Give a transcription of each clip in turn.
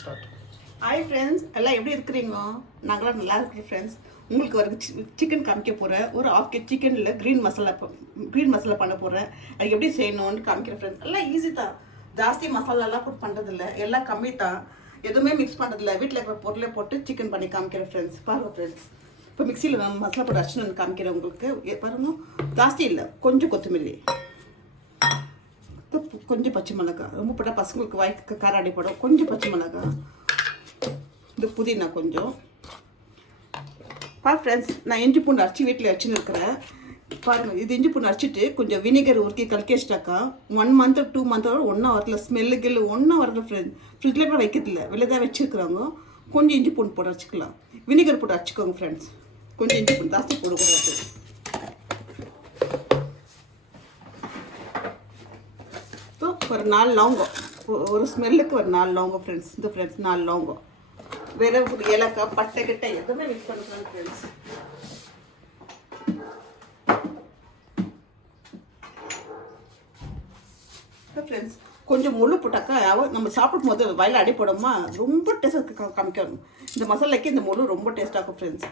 Start. Hi friends, எல்லாம் எப்படி இருக்கிறீங்க? நாங்களாம் நல்லா இருக்கிறோம் ஃப்ரெண்ட்ஸ். உங்களுக்கு ஒரு சிக்கன் காமிக்க போகிறேன். ஒரு ½ kg சிக்கனில் க்ரீன் மசாலா பண்ண போகிறேன். அது எப்படி செய்யணும்னு காமிக்கிறேன் ஃப்ரெண்ட்ஸ். எல்லாம் ஈஸி தான். ஜாஸ்தி மசாலாலாம் போட்டு பண்ணுறதில்ல, எல்லாம் கம்மி தான். எதுவுமே மிக்ஸ் பண்ணுறதில்ல. வீட்டில் இருக்கிற பொருளை போட்டு சிக்கன் பண்ணி காமிக்கிறேன் ஃப்ரெண்ட்ஸ். பாருங்கள் ஃப்ரெண்ட்ஸ், இப்போ மிக்சியில் நான் மசாலா போட்டு அரைச்சி நான் காமிக்கிறேன் உங்களுக்கு. பாருங்க, ஜாஸ்தி இல்லை, கொஞ்சம் கொத்தமல்லி, கொஞ்சம் பச்சை மிளகாய், ரொம்ப போட்டால் பசங்களுக்கு வாய்க்கு காரம் அடிப்படும். கொஞ்சம் பச்சை மிளகாய், இந்த புதினா கொஞ்சம். ஃப்ரெண்ட்ஸ், நான் இஞ்சி பூண்டு அரைச்சி வீட்டில் வச்சுன்னு இருக்கிறேன். பாருங்கள், இது இஞ்சி பூண்டு அரைச்சிட்டு கொஞ்சம் வினிகர் ஊற்றி கலக்கி வச்சிட்டாக்கா 1 month 2 month ஒன்றும் வரல. ஸ்மெல்லு கில்லு ஒன்றும் வரல ஃப்ரெண்ட்ஸ். ஃப்ரிட்ஜில் கூட வைக்கிறதில்ல, வெளியே தான் வச்சுருக்குறாங்க. கொஞ்சம் இஞ்சி பூண்டு போட்டு அரைச்சிக்கலாம். வினிகர் போட்டு அரைச்சிக்கோங்க ஃப்ரெண்ட்ஸ். கொஞ்சம் இஞ்சி பூண்டு ஜாஸ்தி போடக்கூடாது. ஒரு 4 லவங்கம், ஒரு ஸ்மெல்லுக்கு ஒரு 4 லவங்கம் ஃப்ரெண்ட்ஸ். இந்த ஃப்ரெண்ட்ஸ் 4 லவங்கம். வேற ஒரு ஏலக்காய் பட்டை கிட்ட எதுவுமே மிக்ஸ் பண்ணுறாங்க ஃப்ரெண்ட்ஸ். ஃப்ரெண்ட்ஸ், கொஞ்சம் முழு போட்டாக்கா நம்ம சாப்பிடும் போது வயலில் அடிப்படமா ரொம்ப டேஸ்ட் காமிக்கணும். இந்த மசாலாக்கு இந்த முழு ரொம்ப டேஸ்ட்டாகும் ஃப்ரெண்ட்ஸ்.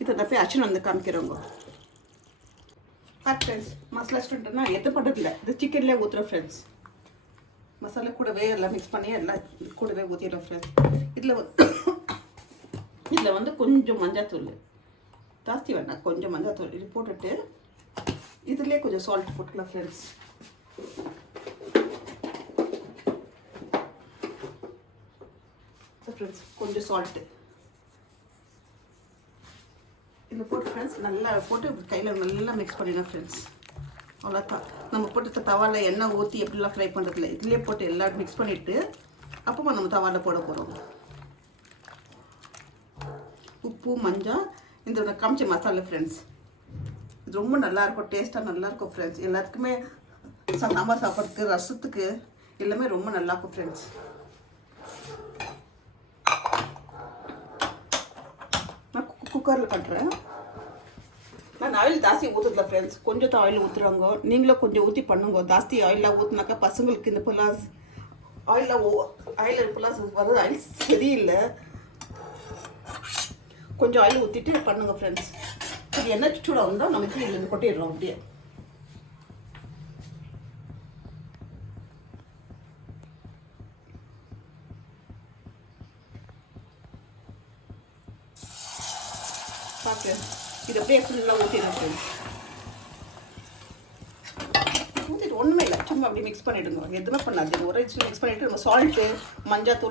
இதை நான் போய் அச்சுன்னு வந்து காமிக்கிறவங்க. ஃப்ரெண்ட்ஸ், மசாலா ஸ்டூடெண்ட்னா எது பண்ணுறதில்ல, இது சிக்கன்லேயே ஊற்றுறேன் ஃப்ரெண்ட்ஸ். மசாலா கூடவே எல்லாம் மிக்ஸ் பண்ணி எல்லாம் கூடவே ஊற்றிடுறேன் ஃப்ரெண்ட்ஸ். இதில் வந்து கொஞ்சம் மஞ்சாத்தூள், ஜாஸ்தி வேண்டாம், கொஞ்சம் மஞ்சாத்தூள் இது போட்டுட்டு இதுலேயே கொஞ்சம் சால்ட் போட்டுக்கலாம் ஃப்ரெண்ட்ஸ். ஃப்ரெண்ட்ஸ், கொஞ்சம் சால்ட்டு இதில் போட்டு ஃப்ரெண்ட்ஸ் நல்லா போட்டு கையில் நல்லா மிக்ஸ் பண்ணிடலாம் ஃப்ரெண்ட்ஸ். அவ்வளோதான். நம்ம போட்டு தவாவில் எண்ணெய் ஊற்றி எப்படிலாம் ஃப்ரை பண்ணுறதில்ல, இதுலேயே போட்டு எல்லாம் மிக்ஸ் பண்ணிவிட்டு அப்புறமா நம்ம தவாவில் போட போகிறோம். உப்பு, மஞ்சள், இந்த காமிச்ச மசாலா ஃப்ரெண்ட்ஸ். இது ரொம்ப நல்லாயிருக்கும், டேஸ்ட்டாக நல்லாயிருக்கும் ஃப்ரெண்ட்ஸ். எல்லாத்துக்குமே சாம்பார் சாப்பிட்றதுக்கு, ரசத்துக்கு எல்லாமே ரொம்ப நல்லாயிருக்கும் ஃப்ரெண்ட்ஸ். நான் குக்கரில் பண்ணுறேன். நான் ஆயில் ஜாஸ்தி ஊற்றுறதில்ல ஃப்ரெண்ட்ஸ். கொஞ்சம் தான் ஆயில் ஊற்றுறாங்க. நீங்களும் கொஞ்சம் ஊற்றி பண்ணுங்க. ஜாஸ்தி ஆயிலாக ஊற்றுனாக்கா பசங்களுக்கு இந்த இப்போலாம் ஆயில் இப்போலாம் வர்றது ஆயில் சரியில்லை. கொஞ்சம் ஆயில் ஊற்றிட்டு பண்ணுங்க ஃப்ரெண்ட்ஸ். இது என்ன சூடாக வந்தால் நமக்கு இதில் கொட்டிடுறோம் அப்படியே. பார்க்குறேன், இது அப்படியே ஃபுல்லாக ஊற்றிடுறேன் ஃப்ரெண்ட்ஸ். ஊற்றிட்டு ஒன்றுமே இல்லை, சும்மா அப்படி மிக்ஸ் பண்ணிவிடுங்க. எதுவுமே பண்ணாது. ஒரு மிக்ஸ் பண்ணிவிட்டு நம்ம சால்ட்டு, மஞ்சள் தூள்